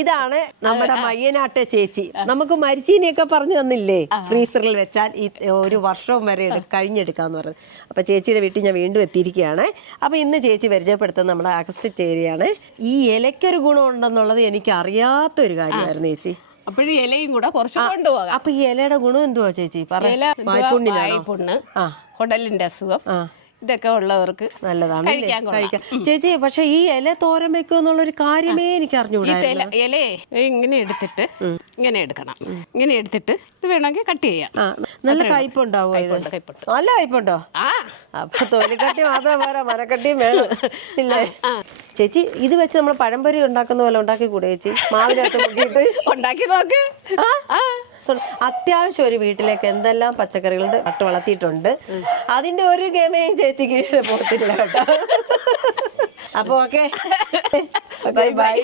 ഇതാണ് നമ്മുടെ മയ്യനാട്ടെ ചേച്ചി. നമുക്ക് മരിച്ചീനിയൊക്കെ പറഞ്ഞു തന്നില്ലേ, ഫ്രീസറിൽ വെച്ചാൽ ഈ ഒരു വർഷവും വരെ കഴിഞ്ഞെടുക്കാന്ന് പറഞ്ഞു. അപ്പൊ ചേച്ചിയുടെ വീട്ടിൽ ഞാൻ വീണ്ടും എത്തിയിരിക്കുകയാണ്. അപ്പൊ ഇന്ന് ചേച്ചി പരിചയപ്പെടുത്തുന്ന നമ്മുടെ അഗസ്ത്യ ചേരിയാണ്. ഈ ഇലയ്ക്കൊരു ഗുണം ഉണ്ടെന്നുള്ളത് എനിക്ക് അറിയാത്തൊരു കാര്യമായിരുന്നു ചേച്ചി. അപ്പോഴും ഇലയും കൂടെ കുറച്ച് കൊണ്ടുപോകാം. അപ്പൊ ഈ ഇലയുടെ ഗുണം എന്തുവാ ചേച്ചി? വായ്പുണ്ണ്, കുടലിന്റെ അസുഖം, ഇതൊക്കെ ഉള്ളവർക്ക് നല്ലതാണ് കഴിക്കാം ചേച്ചി. പക്ഷെ ഈ ഇല തോരൻ വെക്കുക എന്നുള്ളൊരു കാര്യമേ എനിക്ക് അറിഞ്ഞുകൂടാ. ഇലയെ ഇങ്ങനെ എടുത്തിട്ട് ഇങ്ങനെ എടുക്കണം. ഇങ്ങനെ എടുത്തിട്ട് ഇത് വേണമെങ്കിൽ കട്ട് ചെയ്യാം. നല്ല കയ്പുണ്ടാവോ? നല്ല കയ്പുണ്ടോ? അപ്പൊ തൊലിക്കട്ടി മാത്രം പോരാ, മരക്കട്ടിയും വേണം ഇല്ലേ ചേച്ചി? ഇത് വെച്ച് നമ്മൾ പഴംപൊരി ഉണ്ടാക്കുന്ന പോലെ ഉണ്ടാക്കി കൂടെ ചേച്ചി? മാവിനകത്ത് മുക്കിയിട്ട് ഉണ്ടാക്കി നോക്ക്. അത്യാവശ്യം ഒരു വീട്ടിലേക്ക് എന്തെല്ലാം പച്ചക്കറികളുടെ നട്ട് വളർത്തിയിട്ടുണ്ട്. അതിന്റെ ഒരു ഗെയിമേയും ചേച്ചി കീഴിൽ പോകത്തില്ല കേട്ടോ. അപ്പൊ ഓക്കെ, ബൈ ബൈ.